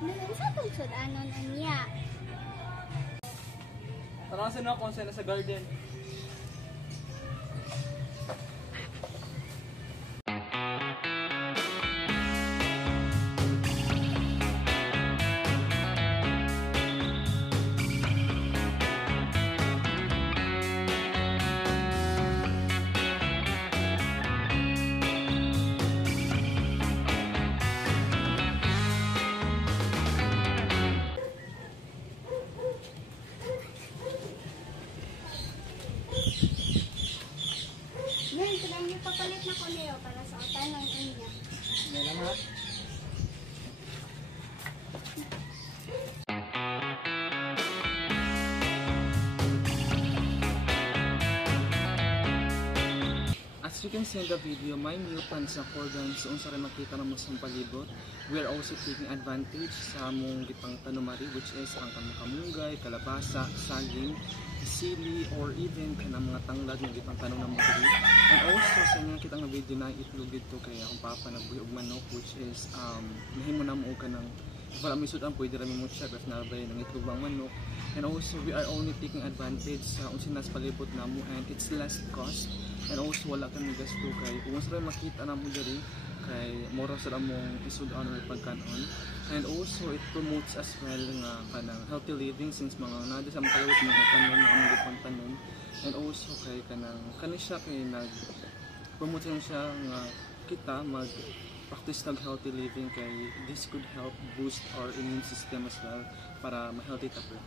Doon sa tungsod anon anya. Tanasan na kung saan sa garden. Ngayon, kailangan niyo papalit na ko Leo para sa tanon anya. Yan lang ha. As you can see in the video, may new plants na cordons unsa rin makita na mo sa palibot. We are also taking advantage sa among gipang tanumari, which is ang kamunggay, kalabasa, saging, sili, or even kanang mga tanglad ng gipang tanong na mo diri. And also sa inyo kitang video na itlog dito kay akong papa nagbuhi og manok, which is nahimo na mo ka ng wala may sudan pwede rami mo check if nabay ng itlog bang manok. And also we are only taking advantage sa unsa nas palibot namo, and it's less cost. And also wala kang gasto kay kung sa makita na mo diri kay mura sa among isudan or pagkanon. And also it promotes as well nga kanang healthy living since mga nada sa makaliwat mga tanon nga among tanon. And also kay kanang kani siya kay nag promote siya nga kita mag practice ng healthy living kay this could help boost our immune system as well para ma-healthy ta po.